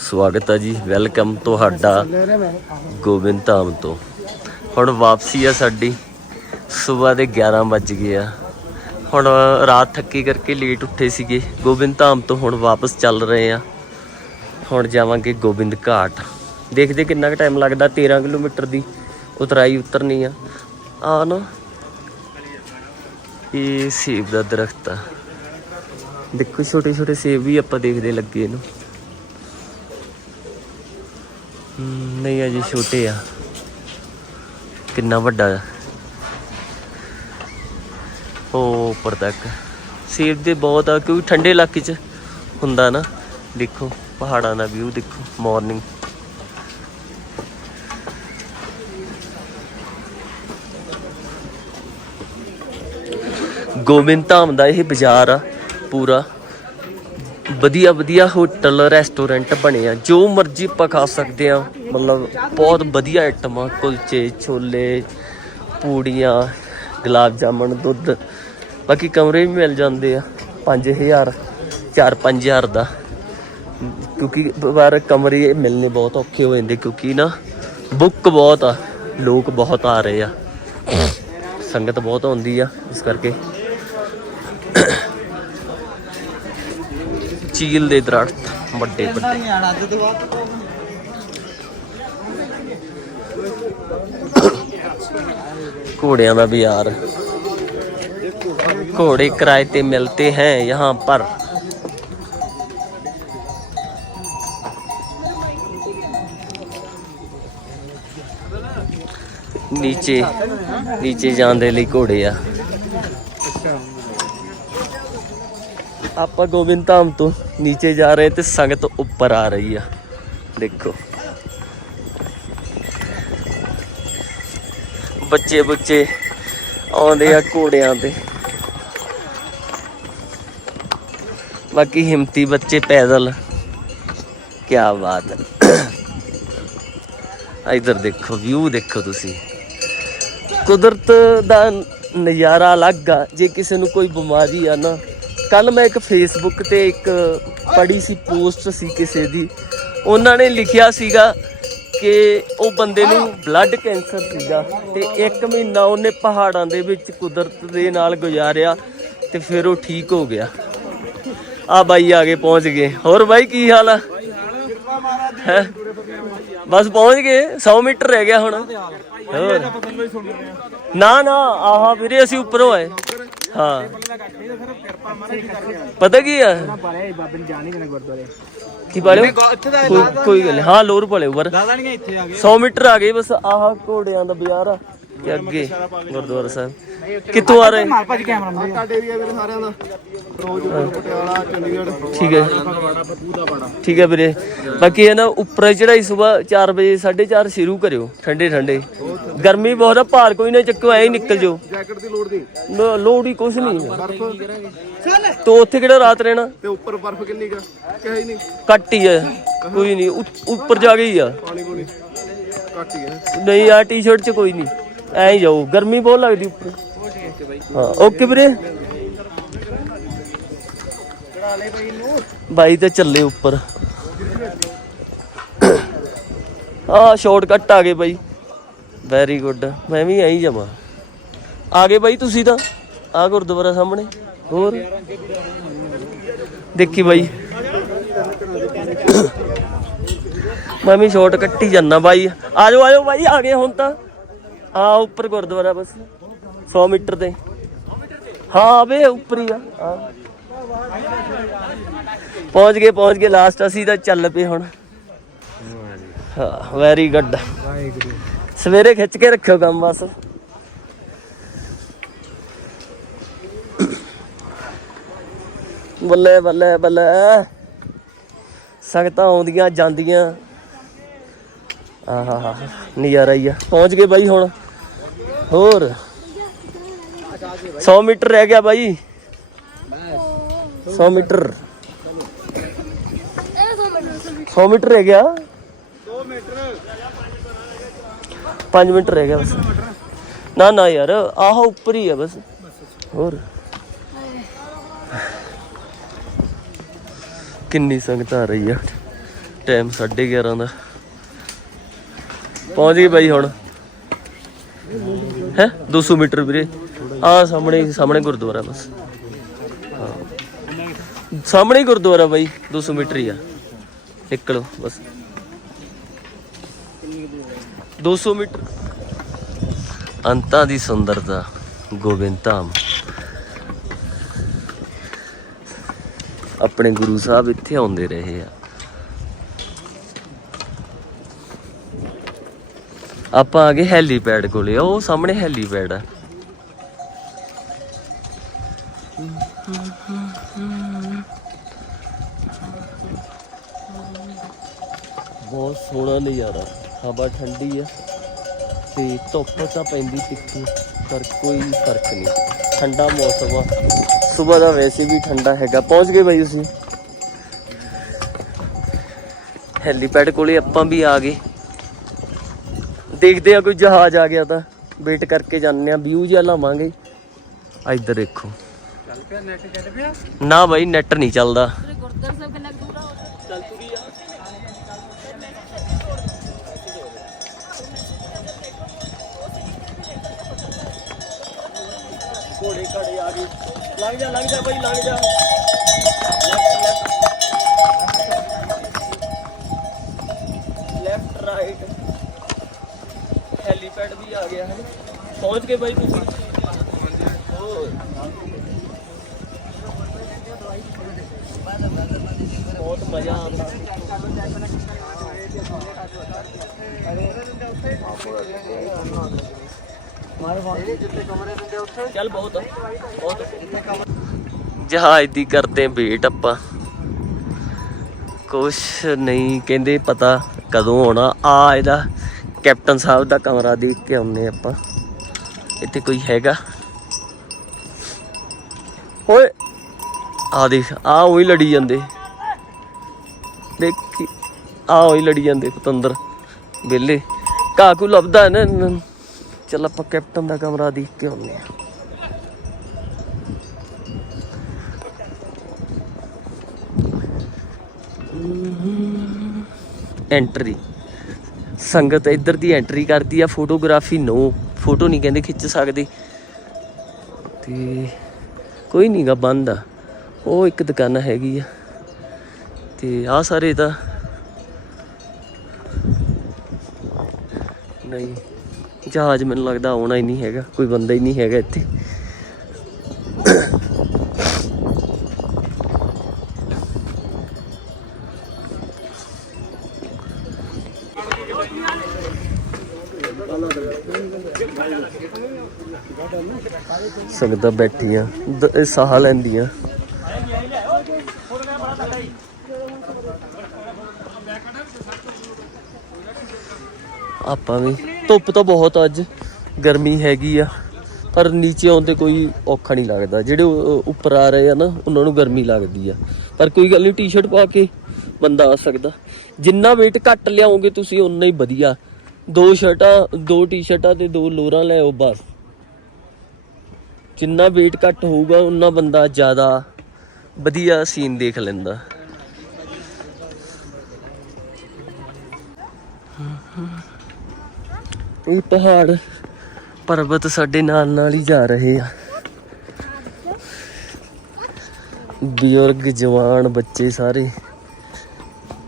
ਸਵਾਗਤ ਹੈ ਜੀ। ਵੈਲਕਮ ਤੁਹਾਡਾ ਗੋਬਿੰਦ ਧਾਮ ਤੋਂ। ਹੁਣ ਵਾਪਸੀ ਆ ਸਾਡੀ। ਸਵੇਰ ਦੇ 11 ਵੱਜ ਗਏ ਆ। ਹੁਣ ਰਾਤ ਥੱਕੀ ਕਰਕੇ ਲੇਟ ਉੱਠੇ ਸੀਗੇ। ਗੋਬਿੰਦ ਧਾਮ ਤੋਂ ਹੁਣ ਵਾਪਸ ਚੱਲ ਰਹੇ ਆ। ਹੁਣ ਜਾਵਾਂਗੇ ਗੋਬਿੰਦ ਘਾਟ। ਦੇਖਦੇ ਕਿੰਨਾ ਕੁ ਟਾਈਮ ਲੱਗਦਾ। 13 ਕਿਲੋਮੀਟਰ ਦੀ ਉਤਰਾਈ ਉਤਰਨੀ ਆ। ਆ ਨਾ, ਇਹ ਸੇਬ ਦਾ ਦਰਖਤ ਆ। ਦੇਖੋ ਛੋਟੇ ਛੋਟੇ ਸੇਬ ਵੀ ਆਪਾਂ ਦੇਖਦੇ ਲੱਗੇ ਇਹਨੂੰ। ਨਹੀਂ ਅਜੇ ਛੋਟੇ ਆ। ਕਿੰਨਾ ਵੱਡਾ ਆ। ਉਹ ਉੱਪਰ ਤੱਕ। ਸੇਬ ਦੇ ਬਹੁਤ ਆ, ਕਿਉਂਕਿ ਠੰਡੇ ਇਲਾਕੇ 'ਚ ਹੁੰਦਾ ਨਾ। ਦੇਖੋ, ਪਹਾੜਾਂ ਦਾ ਵਿਊ ਦੇਖੋ ਮਾਰਨਿੰਗ ਗੋਬਿੰਦ ਧਾਮ ਦਾ ਇਹ ਬਾਜ਼ਾਰ ਆ, ਪੂਰਾ। ਵਧੀਆ ਵਧੀਆ ਹੋਟਲ ਰੈਸਟੋਰੈਂਟ ਬਣੇ ਆ, ਜੋ ਮਰਜ਼ੀ ਆਪਾਂ ਖਾ ਸਕਦੇ ਆ। ਮਤਲਬ ਬਹੁਤ ਵਧੀਆ ਆਈਟਮ ਆ, ਕੁਲਚੇ, ਛੋਲੇ, ਪੂੜੀਆਂ, ਗੁਲਾਬ ਜਾਮਣ, ਦੁੱਧ। ਬਾਕੀ ਕਮਰੇ ਵੀ ਮਿਲ ਜਾਂਦੇ ਆ 5000 4-5000 ਦਾ। ਕਿਉਂਕਿ ਬਾਰ ਕਮਰੇ ਮਿਲਨੇ ਬਹੁਤ ਔਖੇ ਹੋ ਜਾਂਦੇ, ਕਿਉਂਕਿ ਨਾ ਬੁੱਕ ਬਹੁਤ ਆ, ਲੋਕ ਬਹੁਤ ਆ ਰਹੇ ਆ। ਸੰਗਤ ਬਹੁਤ ਆਉਂਦੀ ਆ, ਇਸ ਕਰਕੇ ਚੀਲ ਦੇ ਦਰਖਤ ਵੱਡੇ ਵੱਡੇ ਘੋੜਿਆਂ ਦਾ ਬਾਜ਼ਾਰ घोड़े किराए पे मिलते हैं यहाँ पर ਨੀਚੇ ਨੀਚੇ ਜਾਣ ਦੇ ਲਈ ਘੋੜੇ ਆਪਾਂ ਗੋਬਿੰਦ ਧਾਮ ਤੋਂ ਨੀਚੇ ਜਾ ਰਹੇ ਤੇ ਸੰਗਤ ਉੱਪਰ ਆ ਰਹੀ ਆ। ਦੇਖੋ। ਬੱਚੇ ਬੱਚੇ ਆਉਂਦੇ ਆ ਘੋੜਿਆਂ ਤੇ। ਬਾਕੀ ਹਿੰਮਤੀ ਬੱਚੇ ਪੈਦਲ। ਕੀ ਬਾਤ ਹੈ। ਇਧਰ ਦੇਖੋ, ਵਿਊ ਦੇਖੋ ਤੁਸੀਂ। ਕੁਦਰਤ ਦਾ ਨਜ਼ਾਰਾ ਅਲੱਗ ਆ। ਜੇ ਕਿਸੇ ਨੂੰ ਕੋਈ ਬਿਮਾਰੀ ਆ ਨਾ ਕੱਲ ਮੈਂ ਇੱਕ ਫੇਸਬੁੱਕ ਤੇ ਇੱਕ ਪੜੀ ਸੀ ਪੋਸਟ ਸੀ ਕਿਸੇ ਦੀ। ਉਹਨਾਂ ਨੇ ਲਿਖਿਆ ਸੀਗਾ ਕਿ ਉਹ ਬੰਦੇ ਨੂੰ ਬਲੱਡ ਕੈਂਸਰ ਸੀਗਾ ਤੇ ਇੱਕ ਮਹੀਨਾ ਉਹਨੇ ਪਹਾੜਾਂ ਦੇ ਵਿੱਚ ਕੁਦਰਤ ਦੇ ਨਾਲ ਗੁਜ਼ਾਰਿਆ ਤੇ ਫਿਰ ਉਹ ਠੀਕ ਹੋ ਗਿਆ। ਆ ਬਾਈ ਆ ਗਏ ਪਹੁੰਚ ਗਏ। ਹੋਰ ਬਾਈ ਕੀ ਹਾਲ ਆ? ਹੈ? ਬਸ ਪਹੁੰਚ ਗਏ। 100 ਮੀਟਰ ਰਹਿ ਗਿਆ ਹੁਣ। ਹੋਰ? ਨਾ ਨਾ, ਆਹਾ ਵੀਰੇ ਅਸੀਂ ਉੱਪਰੋਂ ਆਏ। ਹਾਂ। ਪਤਾ ਕੀ ਆ? ਬਾਬੇ ਨੇ ਜਾਣੀ ਦੇਣਾ ਗੁਰਦੁਆਰੇ। ਕੀ ਪਾਲਿਓ ਕੋਈ ਕੋਈ ਗੱਲ ਨੀ। ਹਾਂ ਲੋਰ ਪਾਲਿਓ ਉੱਪਰ। ਦਾਦਾ ਨਹੀਂ ਇੱਥੇ ਆ 100 ਮੀਟਰ ਆ ਗਏ ਬਸ ਆਹ ਘੋੜਿਆਂ ਦਾ ਬਾਜ਼ਾਰ ਆ। ਤੇ ਅੱਗੇ ਗੁਰਦੁਆਰਾ ਸਾਹਿਬ। ਕਿੱਥੋਂ ਆ ਰਹੇ? ਮਾਰ ਭਾਜੀ ਕੈਮਰਾ ਮੇਰੇ ਸਾਡਾ ਏਰੀਆ ਵੀਰੇ ਸਾਰਿਆਂ ਦਾ। ਫਿਰੋਜ਼ਪੁਰ ਪਟਿਆਲਾ ਚੰਡੀਗੜ੍ਹ। ਠੀਕ ਹੈ। ਠੀਕ ਹੈ ਵੀਰੇ। ਬਾਕੀ ਇਹ ਨਾ ਉੱਪਰ ਚੜਾਈ ਸਵੇਰ 4 ਵਜੇ 4:30 ਸ਼ੁਰੂ ਕਰਿਓ ਠੰਡੇ ਠੰਡੇ। ਗਰਮੀ ਬਹੁਤ ਆ ਭਾਰ ਕੋਈ ਨਾ ਚੱਕੋ ਐਂ ਹੀ ਨਿਕਲ ਜਾਓ। ਜੈਕਟ ਦੀ ਲੋੜ ਨਹੀਂ ਲੋੜ ਹੀ ਕੁਛ ਨਹੀਂ। ਤੋ ਉੱਥੇ ਕਿਹੜਾ ਰਾਤ ਰਹਿਣਾ? ਤੇ ਉੱਪਰ ਬਰਫ਼ ਕਿੰਨੀ ਕਾ ਕਹੇ ਹੀ ਨਹੀਂ। ਘੱਟ ਹੀ ਹੈ ਕੋਈ ਨਹੀਂ ਉੱਪਰ ਜਾ ਗਈ ਆ। ਪਾਣੀ ਪੂਣੀ ਘੱਟ ਹੀ ਹੈ ਨਹੀਂ ਆ ਟੀ-ਸ਼ਰਟ 'ਚ ਕੋਈ ਨਹੀਂ। ਐਂ ਹੀ ਜਾਓ ਗਰਮੀ ਬਹੁਤ ਲੱਗਦੀ ਉੱਪਰ। ਹਾਂ, ਓਕੇ ਵੀਰੇ। ਬਾਈ ਤੇ ਚੱਲੇ ਉੱਪਰ। ਆ ਸ਼ਾਰਟਕਟ ਆ ਗਏ ਬਾਈ। ਵੈਰੀ ਗੁੱਡ ਮੈਂ ਵੀ ਐਂ ਹੀ ਜਾਵਾਂ। ਆ ਗਏ ਬਾਈ ਤੁਸੀਂ ਤਾਂ। ਆ ਗੁਰਦੁਆਰਾ ਸਾਹਮਣੇ। ਹੋਰ? ਦੇਖੀ ਬਾਈ। ਮੈਂ ਵੀ ਸ਼ਾਰਟ ਕੱਟੀ ਜਾਂਦਾ ਬਾਈ। ਆਜੋ ਆਜੋ ਬਾਈ, ਆ ਗਏ ਹੁਣ ਤਾਂ। ਆ ਉੱਪਰ ਗੁਰਦੁਆਰਾ ਬਸ। 100 ਮੀਟਰ ਤੇ। ਹਾਂ, ਵੇ, ਉੱਪਰ ਹੀ ਆ। ਆ। ਪਹੁੰਚ ਗਏ ਪਹੁੰਚ ਗਏ। ਲਾਸਟ ਅਸੀਂ ਤਾਂ ਚੱਲ ਪਏ ਹੁਣ। ਹਾਂ ਵੈਰੀ ਗੁੱਡ ਸਵੇਰੇ ਖਿੱਚ ਕੇ ਰੱਖਿਓ ਕੰਮ ਬਸ। ਬੱਲੇ ਬੱਲੇ ਬੱਲੇ। ਸੰਗਤਾਂ ਆਉਂਦੀਆਂ, ਜਾਂਦੀਆਂ। ਆਹਾ, ਨਜ਼ਾਰਾ ਹੀ ਆ। ਪਹੁੰਚ ਗਏ ਬਾਈ ਹੁਣ। ਹੋਰ? 100 ਮੀਟਰ ਰਹਿ ਗਿਆ ਬਾਈ। 100 ਮੀਟਰ। 100 ਮੀਟਰ ਰਹਿ ਗਿਆ? 2 ਮੀਟਰ 5 ਮਿੰਟ ਰਹਿ ਗਿਆ ਬਸ। ਨਾ ਨਾ ਯਾਰ, ਆਹ ਉੱਪਰ ਹੀ ਆ ਬਸ। ਹੋਰ? ਕਿੰਨੀ ਸੰਗਤ ਆ ਰਹੀ ਆ। ਟਾਈਮ 11:30 ਦਾ। ਪਹੁੰਚ ਗਈ ਬਾਈ ਹੁਣ। ਹੈ? 200 ਮੀਟਰ ਵੀਰੇ। ਆ ਸਾਹਮਣੇ ਸਾਹਮਣੇ ਗੁਰਦੁਆਰਾ ਬਸ। ਹਾਂ। ਸਾਹਮਣੇ ਹੀ ਗੁਰਦੁਆਰਾ ਬਾਈ 200 ਮੀਟਰ ਹੀ ਆ। ਨਿਕਲੋ ਬਸ। 200 ਮੀਟਰ। ਅੰਤਾਂ ਦੀ ਸੁੰਦਰਤਾ, ਗੋਬਿੰਦ ਧਾਮ। ਆਪਣੇ ਗੁਰੂ ਸਾਹਿਬ ਇੱਥੇ ਆਉਂਦੇ ਰਹੇ ਆ। ਆਪਾਂ ਆ ਗਏ ਹੈਲੀਪੈਡ ਕੋਲੇ, ਉਹ ਸਾਹਮਣੇ ਹੈਲੀਪੈਡ ਆ। ਬਹੁਤ ਸੋਹਣਾ ਨਜ਼ਾਰਾ, ਹਵਾ ਠੰਡੀ ਆ, ਤੇ ਧੁੱਪ ਤਾਂ ਪੈਂਦੀ ਟਿੱਕੀ ਪਰ ਕੋਈ ਫ਼ਰਕ ਨਹੀਂ, ਠੰਡਾ ਮੌਸਮ ਆ। ਸਵੇਰ ਦਾ ਵੈਸੇ ਵੀ ਠੰਡਾ ਹੈਗਾ, ਪਹੁੰਚ ਗਏ ਬਾਈ ਤੁਸੀਂ? ਹੈਲੀਪੈਡ ਕੋਲੇ ਆਪਾਂ ਵੀ ਆ ਗਏ। ਦੇਖਦੇ ਆ ਕੋਈ ਜਹਾਜ਼ ਆ ਗਿਆ ਤਾਂ ਵੇਟ ਕਰਕੇ ਜਾਂਦੇ ਆ ਵਿਊ ਜਿਹਾ ਲਾਵਾਂਗੇ। ਆ ਇੱਧਰ ਦੇਖੋ। ਚੱਲ ਪਿਆ ਨੈਟ ਚੱਲ ਪਿਆ? ਨਾ ਬਾਈ ਨੈਟ ਨਹੀਂ ਚੱਲਦਾ। ਗੁਰਦੁਆਰਾ ਸਾਹਿਬ ਕਿੰਨਾ ਕੁ ਦੂਰ ਆ ਚੱਲ ਤੁਰੀ ਆ। ਘੋੜੇ ਘੜੇ ਆ ਗਏ। ਲੰਘ ਜਾ ਲੰਘ ਜਾ ਬਾਈ ਲੰਘ ਜਾ। ਲੈਫਟ ਰਾਈਟ ਹੈਲੀਪੈਡ ਵੀ ਆ ਗਿਆ ਹੈ। ਪਹੁੰਚ ਗਏ ਬਾਈ ਤੁਸੀਂ? ਬਹੁਤ ਮਜ਼ਾ ਆਉਂਦਾ। ਚੱਲ ਬਹੁਤ ਬਹੁਤ ਜਹਾਜ਼ ਦੀ ਕਰਦੇ ਵੇਟ ਆਪਾਂ। ਕੁਛ ਨਹੀਂ, ਕਹਿੰਦੇ ਪਤਾ ਕਦੋਂ ਆਉਣਾ। ਆ ਇਹਦਾ ਕੈਪਟਨ ਸਾਹਿਬ ਦਾ ਕਮਰਾ ਦੇਖ ਕੇ ਆਉਨੇ ਆਪਾਂ। ਇੱਥੇ ਕੋਈ ਹੈਗਾ? ਓਏ ਆ ਦੇਖ ਆ ਉਹੀ ਲੜੀ ਜਾਂਦੇ। ਦੇਖੀ ਆ ਉਹੀ ਲੜੀ ਜਾਂਦੇ ਪਤੰਦਰ। ਵਿਹਲੇ ਕਾਕੂ ਲੱਭਦਾ ਨਾ ਇਹਨਾਂ ਨੂੰ। ਚੱਲ ਆਪਾਂ ਕੈਪਟਨ ਦਾ ਕਮਰਾ ਦੇਖ ਕੇ ਆਉਂਦੇ ਆ ਐਂਟਰੀ ਸੰਗਤ ਇੱਧਰ ਦੀ ਐਂਟਰੀ ਕਰਦੀ ਆ ਫੋਟੋਗ੍ਰਾਫੀ ਨੋ ਫੋਟੋ ਨਹੀਂ ਕਹਿੰਦੇ ਖਿੱਚ ਸਕਦੇ। ਤੇ ਕੋਈ ਨਹੀਂਗਾ ਬੰਦ ਆ। ਉਹ ਇੱਕ ਦੁਕਾਨ ਹੈਗੀ ਆ। ਤੇ ਆ ਸਾਰੇ ਤਾਂ ਨਹੀਂ, ਜਹਾਜ਼ ਮੈਨੂੰ ਲੱਗਦਾ ਆਉਣਾ ਹੀ ਨਹੀਂ ਹੈਗਾ, ਕੋਈ ਬੰਦਾ ਹੀ ਨਹੀਂ ਹੈਗਾ ਇੱਥੇ। ਸੰਗਤਾਂ ਬੈਠੀਆਂ, ਦ- ਇਹ ਸਾਹ ਲੈਂਦੀਆਂ। ਆਪਾਂ ਵੀ, ਧੁੱਪ ਤਾਂ ਬਹੁਤ ਅੱਜ, ਗਰਮੀ ਹੈਗੀ ਆ, ਪਰ ਨੀਚੇ ਆਉਣ ਤੇ ਕੋਈ ਔਖਾ ਨਹੀਂ ਲੱਗਦਾ। ਜਿਹੜੇ ਉ- ਉੱਪਰ ਆ ਰਹੇ ਆ ਨਾ, ਉਹਨਾਂ ਨੂੰ ਗਰਮੀ ਲੱਗਦੀ ਆ। ਪਰ ਕੋਈ ਗੱਲ ਨਹੀਂ ਟੀ-ਸ਼ਰਟ ਪਾ ਕੇ ਬੰਦਾ ਆ ਸਕਦਾ। ਜਿੰਨਾ weight ਘੱਟ ਲਿਆਓਗੇ ਤੁਸੀਂ ਉਨਾ ਹੀ ਵਧੀਆ। ਦੋ ਸ਼ਰਟਾਂ, ਦੋ ਟੀ-ਸ਼ਰਟਾਂ ਤੇ ਦੋ ਲੋਰਾਂ ਲੈ ਆਓ, ਬਸ। ਜਿੰਨਾ weight ਘੱਟ ਹੋਊਗਾ, ਉਨਾ ਬੰਦਾ ਜ਼ਿਆਦਾ ਵਧੀਆ ਸੀਨ ਦੇਖ ਲੈਂਦਾ। ਇਹ ਪਹਾੜ ਪਰਬਤ ਸਾਡੇ ਨਾਲ ਨਾਲ ਹੀ ਜਾ ਰਹੇ ਆ। ਬਜ਼ੁਰਗ, ਜਵਾਨ, ਬੱਚੇ ਸਾਰੇ।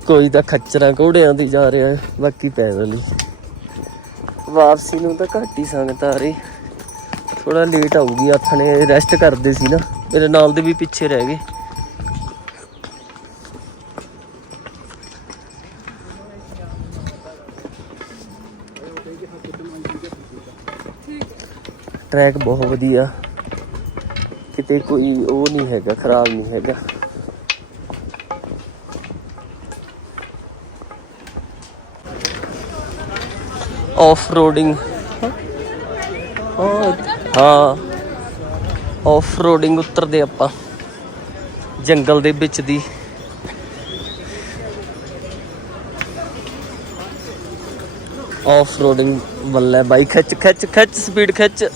ਕੋਈ ਤਾਂ ਖੱਚਰਾਂ ਘੋੜਿਆਂ ਤੇ ਜਾ ਰਿਹਾ, ਬਾਕੀ ਪੈਦਲ ਹੀ। ਵਾਪਸੀ ਨੂੰ ਤਾਂ ਘੱਟ ਹੀ ਸੰਗਤ ਆ ਰਹੀ। ਥੋੜਾ ਲੇਟ ਆਊਗੀ ਆਥਣੇ ਰੈਸਟ ਕਰਦੇ ਸੀ ਨਾ। ਮੇਰੇ ਨਾਲ ਦੇ ਵੀ ਪਿੱਛੇ ਰਹਿ ਗਏ। ਟਰੈਕ ਬਹੁਤ ਵਧੀਆ। ਕਿਤੇ ਕੋਈ ਉਹ ਨਹੀਂ ਹੈਗਾ, ਖਰਾਬ ਨਹੀਂ ਹੈਗਾ। ਆਫ ਰੋਡਿੰਗ ਹਾਂ। ਆਫ ਰੋਡਿੰਗ ਉਤਰਦੇ ਆਪਾਂ। ਜੰਗਲ ਦੇ ਵਿੱਚ ਦੀ। ਆਫ ਰੋਡਿੰਗ ਬੱਲੇ ਬਾਈ। ਖਿੱਚ ਖਿੱਚ ਖਿੱਚ ਸਪੀਡ ਖਿੱਚ।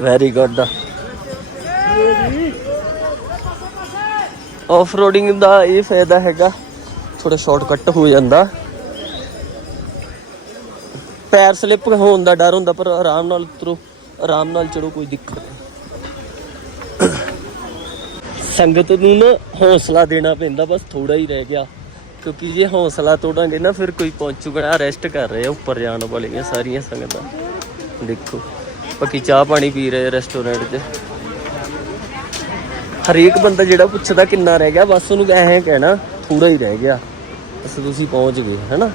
ਵੈਰੀ ਗੁੱਡ ਆਫ ਰੋਡਿੰਗ ਦਾ ਇਹ ਫਾਇਦਾ ਹੈਗਾ। ਥੋੜਾ ਸ਼ਾਰਟਕਟ ਹੋ ਜਾਂਦਾ। ਪੈਰ ਸਲਿੱਪ ਹੋਣ ਦਾ ਡਰ ਹੁੰਦਾ, ਪਰ ਆਰਾਮ ਨਾਲ ਉਤਰੋ। ਆਰਾਮ ਨਾਲ ਚੜੋ ਕੋਈ ਦਿੱਕਤ ਨਹੀਂ। ਸੰਗਤ ਨੂੰ ਨਾ ਹੌਸਲਾ ਦੇਣਾ ਪੈਂਦਾ, ਬਸ ਥੋੜਾ ਹੀ ਰਹਿ ਗਿਆ। ਕਿਉਂਕਿ ਜੇ ਹੌਸਲਾ ਤੋੜਾਂਗੇ ਨਾ, ਫਿਰ ਕੋਈ ਪਹੁੰਚੂਗਾ ਰੈਸਟ ਕਰ ਰਹੇ ਆ, ਉੱਪਰ ਜਾਣ ਵਾਲੀਆਂ ਸਾਰੀਆਂ ਸੰਗਤਾਂ। ਦੇਖੋ, ਬਾਕੀ ਚਾਹ ਪਾਣੀ ਪੀ ਰਹੇ ਰੈਸਟੋਰੈਂਟ 'ਚ। ਹਰੇਕ ਬੰਦਾ ਜਿਹੜਾ ਪੁੱਛਦਾ ਕਿੰਨਾ ਰਹਿ ਗਿਆ, ਬਸ ਉਹਨੂੰ ਐਂ ਕਹਿਣਾ ਥੋੜਾ ਹੀ ਰਹਿ ਗਿਆ। ਅਸੀਂ ਤੁਸੀਂ ਪਹੁੰਚ ਗਏ, ਹੈਨਾ?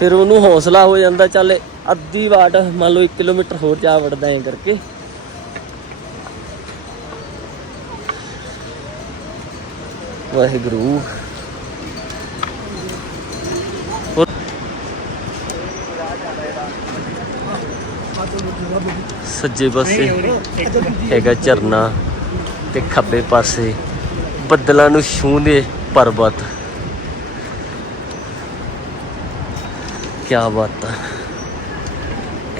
ਫਿਰ ਉਹਨੂੰ ਹੌਸਲਾ ਹੋ ਜਾਂਦਾ, ਚੱਲ ਅੱਧੀ ਵਾਟ, ਮੰਨ ਲਓ 1 ਕਿਲੋਮੀਟਰ ਹੋਰ ਜਾ ਵੜਦਾ ਐਂ ਕਰਕੇ। ਵਾਹਿਗੁਰੂ। ਸੱਜੇ ਪਾਸੇ ਹੈਗਾ ਝਰਨਾ ਤੇ ਖੱਬੇ ਪਾਸੇ ਬੱਦਲਾਂ ਨੂੰ ਛੂੰਹਦੇ ਪਰਬਤ। ਕੀ ਬਾਤ ਹੈ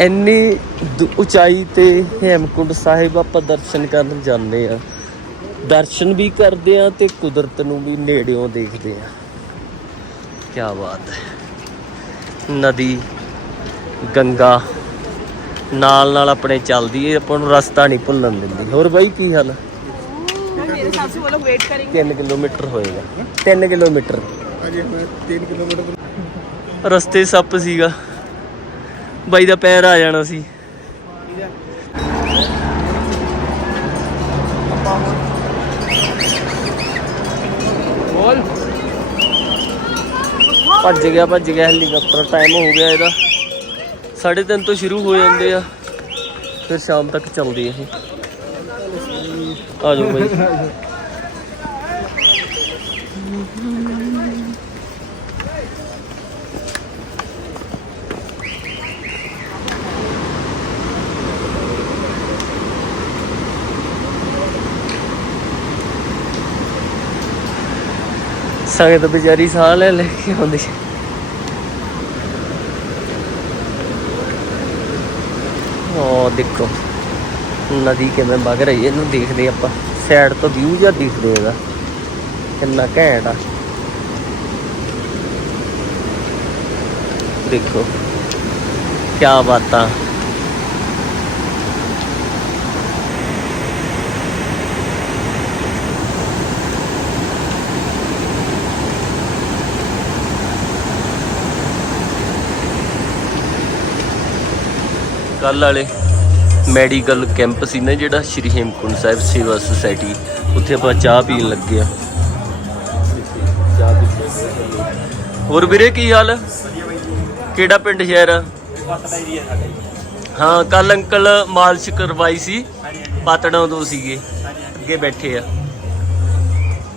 ਇੰਨੀ ਉਚਾਈ ਤੇ ਹੇਮਕੁੰਡ ਸਾਹਿਬ ਆਪਾਂ ਦਰਸ਼ਨ ਕਰਨ ਜਾਂਦੇ ਆ। ਦਰਸ਼ਨ ਵੀ ਕਰਦੇ ਆ ਤੇ ਕੁਦਰਤ ਨੂੰ ਵੀ ਨੇੜਿਓਂ ਦੇਖਦੇ ਆ। ਕੀ ਬਾਤ ਹੈ। ਨਦੀ ਗੰਗਾ ਨਾਲ ਨਾਲ ਆਪਣੇ ਚੱਲਦੀ ਹੈ ਆਪਾਂ ਨੂੰ ਰਸਤਾ ਨਹੀਂ ਭੁੱਲਣ ਦਿੰਦੀ। ਹੋਰ ਬਾਈ ਕੀ ਹਾਲ ਹੈ ਮੇਰੇ ਹਿਸਾਬ ਸੇ ਵੇਟ ਕਰेंगे 3 ਕਿਲੋਮੀਟਰ ਹੋਏਗਾ। 3 ਕਿਲੋਮੀਟਰ। ਹਾਂਜੀ 3 ਕਿਲੋਮੀਟਰ ਰਸਤੇ ਸੱਪ ਸੀਗਾ। ਬਾਈ ਦਾ ਪੈਰ ਆ ਜਾਣਾ ਸੀ। ਬੋਲ। ਭੱਜ ਗਿਆ ਭੱਜ ਗਿਆ, ਹੈਲੀਕਾਪਟਰ ਟਾਈਮ ਹੋ ਗਿਆ ਇਹਦਾ। 3:30 ਤੋਂ ਸ਼ੁਰੂ ਹੋ ਜਾਂਦੇ ਆ। ਫਿਰ ਸ਼ਾਮ ਤੱਕ ਚੱਲਦੇ ਆ ਇਹ। ਆ ਜਾਓ ਬਾਈ। ਸੰਗਤ ਵਿਚਾਰੀ ਸਾਹ ਲੈ ਲੈ ਕੇ ਆਉਂਦੀ। ਉਹ ਦੇਖੋ, ਨਦੀ ਕਿਵੇਂ ਵਗ ਰਹੀ ਹੈ, ਇਹਨੂੰ ਦੇਖਦੇ ਆਪਾਂ। ਸਾਈਡ ਤੋਂ ਵਿਊ ਜਿਹਾ ਦਿਖਦੇ ਇਹਦਾ। ਕਿੰਨਾ ਘੈਂਟ ਆ। ਦੇਖੋ ਕੀ ਬਾਤਾਂ। ਕੱਲ ਵਾਲੇ ਮੈਡੀਕਲ ਕੈਂਪ ਸੀ ਨਾ ਜਿਹੜਾ ਸ਼੍ਰੀ ਹੇਮਕੁੰਟ ਸਾਹਿਬ ਸੇਵਾ ਸੁਸਾਇਟੀ, ਉੱਥੇ ਆਪਾਂ ਚਾਹ ਪੀਣ ਲੱਗੇ ਆ ਹੋਰ ਵੀਰੇ ਕੀ ਹਾਲ? ਕਿਹੜਾ ਪਿੰਡ ਸ਼ਹਿਰ? ਆ ਹਾਂ ਕੱਲ ਅੰਕਲ ਮਾਲਿਸ਼ ਕਰਵਾਈ ਸੀ, ਪਾਤੜਾਂ ਤੋਂ ਸੀਗੇ, ਅੱਗੇ ਬੈਠੇ ਆ।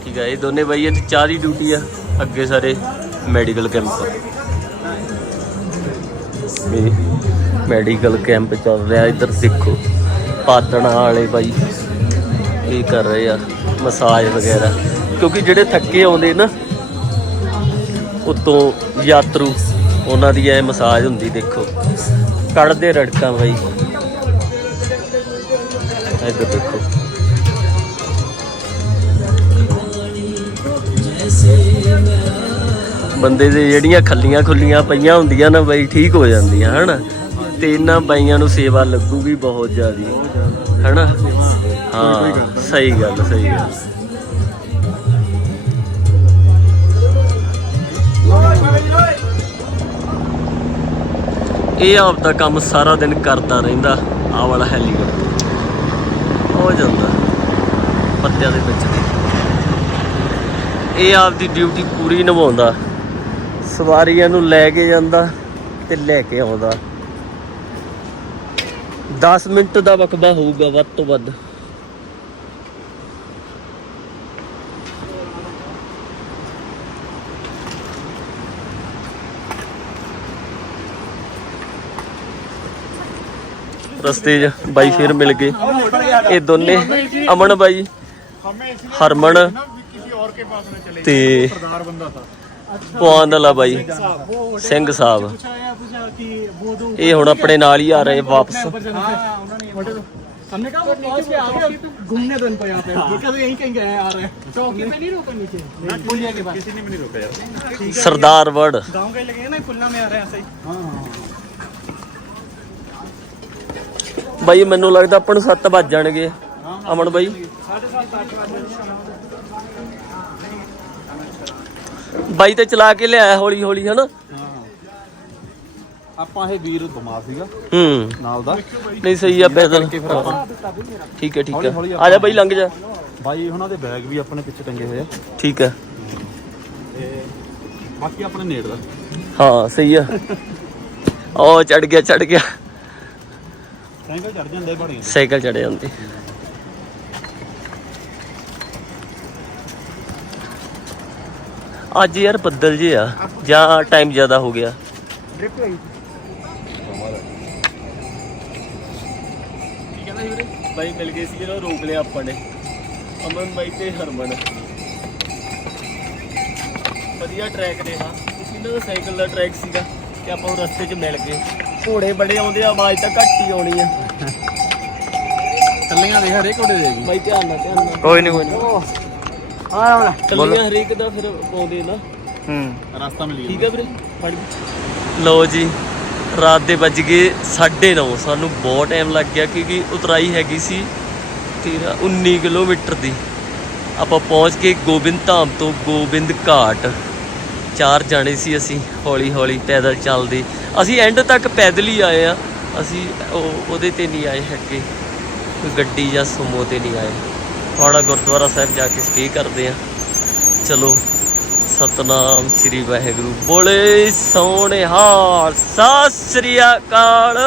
ਠੀਕ ਆ, ਇਹ ਦੋਨੇ ਬਾਈ ਇੱਥੇ ਚਾਹ ਦੀ ਡਿਊਟੀ ਆ, ਅੱਗੇ ਸਾਰੇ ਮੈਡੀਕਲ ਕੈਂਪ। ਵੀ ਮੈਡੀਕਲ ਕੈਂਪ ਚੱਲ ਰਿਹਾ, ਇੱਧਰ ਦੇਖੋ ਪਾਤੜਾਂ ਵਾਲੇ ਬਾਈ ਇਹ ਕਰ ਰਹੇ ਆ, ਮਸਾਜ ਵਗੈਰਾ। ਕਿਉਂਕਿ ਜਿਹੜੇ ਥੱਕੇ ਆਉਂਦੇ ਨਾ, ਉਤੋਂ ਯਾਤਰੂ, ਉਹਨਾਂ ਦੀ ਇਹ ਮਸਾਜ ਹੁੰਦੀ ਦੇਖੋ। ਕੱਢਦੇ ਰੜਕਾਂ ਬਾਈ। ਇੱਧਰ ਦੇਖੋ। ਬੰਦੇ ਦੇ ਜਿਹੜੀਆਂ ਖੱਲੀਆਂ ਖੁੱਲੀਆਂ ਪਈਆਂ ਹੁੰਦੀਆਂ ਨਾ ਬਈ, ਠੀਕ ਹੋ ਜਾਂਦੀਆਂ, ਹਨਾ? ਤੇ ਇਹਨਾਂ ਬਾਈਆਂ ਨੂੰ ਸੇਵਾ ਲੱਗੂਗੀ ਬਹੁਤ ਜ਼ਿਆਦੀ। ਹਨਾ? ਹਾਂ, ਸਹੀ ਗੱਲ ਸਹੀ ਗੱਲ। ਇਹ ਆਪ ਦਾ ਕੰਮ ਸਾਰਾ ਦਿਨ ਕਰਦਾ ਰਹਿੰਦਾ ਆ ਵਾਲਾ ਹੈਲੀਕਾਪਟਰ। ਹੋ ਜਾਂਦਾ। ਪੱਤਿਆਂ ਦੇ ਵਿੱਚ ਦੀ ਇਹ ਆਪਦੀ ਡਿਊਟੀ ਪੂਰੀ ਨਿਭਾਉਂਦਾ। ਸਵਾਰੀਆਂ ਨੂੰ ਲੈ ਕੇ ਜਾਂਦਾ ਤੇ ਲੈ ਕੇ ਆਉਂਦਾ। 10 ਮਿੰਟ ਦਾ ਵਕਬਾ ਹੋਊਗਾ ਵੱਧ ਤੋਂ ਵੱਧ। ਰਸਤੇ 'ਚ ਬਾਈ ਫੇਰ ਮਿਲ ਗਏ। ਇਹ ਦੋਨੇ ਅਮਨ ਬਾਈ ਹਰਮਨ ਤੇ। ਪਵਾਨ ਵਾਲਾ ਬਾਈ ਸਿੰਘ ਸਾਹਿਬ पूछा पूछा कि वो दो ਇਹ ਹੁਣ ਆਪਣੇ ਨਾਲ ਹੀ ਆ ਰਹੇ ਵਾਪਸ हाँ उन्होंने हमने कहा वो पहुंच के आ गया घूमने दो इनको यहाँ पे ये क्या यहीं कहीं गए हैं, आ रहे हैं चौकी पे नहीं रोका नीचे पुलिया के पास किसी ने भी नहीं रोका यार ਸਰਦਾਰ ਵਰਡ गांव के लगे हैं ना खुलना में आ रहे हैं ऐसे ही हाँ ਬਾਈ ਮੈਨੂੰ ਲੱਗਦਾ ਆਪਾਂ ਨੂੰ 7 ਵੱਜ ਜਾਣਗੇ ਅਮਨ ਬਾਈ ਬਾਈ ਤੇ ਚਲਾ ਕੇ ਲਿਆਇਆ ਹੌਲੀ ਹੌਲੀ ਹਨਾ? ਆਪਾਂ ਇਹ ਵੀਰ ਬਿਮਾਰ ਸੀਗਾ। ਹੂੰ। ਨਾਲ ਦਾ। ਨਹੀਂ ਸਹੀ ਆ ਪੈਦਲ। ਠੀਕ ਹੈ ਠੀਕ ਹੈ। ਆ ਜਾ ਬਾਈ ਲੰਘ ਜਾ। ਬਾਈ ਉਹਨਾਂ ਦੇ ਬੈਗ ਵੀ ਆਪਣੇ ਪਿੱਛੇ ਟੰਗੇ ਹੋਏ ਆ। ਠੀਕ ਹੈ। ਬਾਕੀ ਆਪਣੇ ਨੇੜ ਦਾ। ਹਾਂ ਸਹੀ ਆ। ਉਹ ਚੜ ਗਿਆ ਚੜ ਗਿਆ। ਸਾਈਕਲ ਚੜ ਜਾਂਦੇ ਬੜੇ ਸਾਈਕਲ ਚੜੇ ਜਾਂਦੇ। ਅੱਜ ਯਾਰ ਬੱਦਲ ਜੇ ਆ ਜਾਂ ਟਾਈਮ ਜ਼ਿਆਦਾ ਹੋ ਗਿਆ। ਡ੍ਰਿਫਟ ਹੋਈ। ਬਾਈ ਮਿਲ ਗਏ ਸੀ ਜਿਹੜਾ ਰੋਕ ਲਿਆ ਆਪਾਂ ਨੇ। ਅਮਨ ਬਾਈ ਤੇ ਹਰਮਨ। ਵਧੀਆ ਟਰੈਕ ਰਿਹਾ। ਤੁਸੀਂ ਨਾ ਸਾਈਕਲ ਦਾ ਟਰੈਕ ਸੀਗਾ ਤੇ ਆਪਾਂ ਉਹ ਰਸਤੇ 'ਚ ਮਿਲ ਗਏ। ਘੋੜੇ ਬੜੇ ਆਉਂਦੇ ਆ ਆਵਾਜ਼ ਤਾਂ ਘੱਟ ਹੀ ਆਉਣੀ ਆ। ਦੇ ਹਰੇ ਕੋੜੇ ਦੇ ਵੀ। ਬਾਈ ਧਿਆਨ ਨਾਲ ਧਿਆਨ ਨਾਲ। ਕੋਈ ਨਹੀਂ ਕੋਈ ਨਹੀਂ ਆ ਵਾਲਾ ਟੱਲੀਆਂ ਹਰੇਕ ਦਾ ਫਿਰ ਪਾਉਂਦੇ ਨਾ। ਹੂੰ। ਰਸਤਾ ਮਿਲ ਠੀਕ ਹੈ ਵੀਰੇ ਫੜ ਲਓ ਜੀ ਰਾਤ ਦੇ ਵੱਜ ਗਏ 9:30 ਸਾਨੂੰ ਬਹੁਤ ਟਾਈਮ ਲੱਗ ਗਿਆ ਕਿਉਂਕਿ ਉਤਰਾਈ ਹੈਗੀ ਸੀ 13 19 ਕਿਲੋਮੀਟਰ ਦੀ। ਆਪਾਂ ਪਹੁੰਚ ਕੇ ਗੋਬਿੰਦ ਧਾਮ ਤੋਂ ਗੋਬਿੰਦ ਘਾਟ। ਚਾਰ ਜਾਣੇ ਸੀ ਅਸੀਂ ਹੌਲੀ ਹੌਲੀ ਪੈਦਲ ਚੱਲਦੇ। ਅਸੀਂ ਐਂਡ ਤੱਕ ਪੈਦਲ ਹੀ ਆਏ ਆ। ਅਸੀਂ ਉਹ ਉਹਦੇ ਤੇ ਨਹੀਂ ਆਏ ਹੈਗੇ। ਕੋਈ ਗੱਡੀ ਜਾਂ ਸੁਮੋ ਤੇ ਨਹੀਂ ਆਏ। ਥੋੜਾ ਗੁਰਦੁਆਰਾ ਸਾਹਿਬ ਜਾ ਕੇ ਸਟੇ ਕਰਦੇ ਆ ਚਲੋ, ਸਤਨਾਮ ਸ੍ਰੀ ਵਾਹਿਗੁਰੂ। ਬੋਲੇ ਸੋਹਣੇ ਹਾਲ, ਸਤਿ ਸ੍ਰੀ ਅਕਾਲ।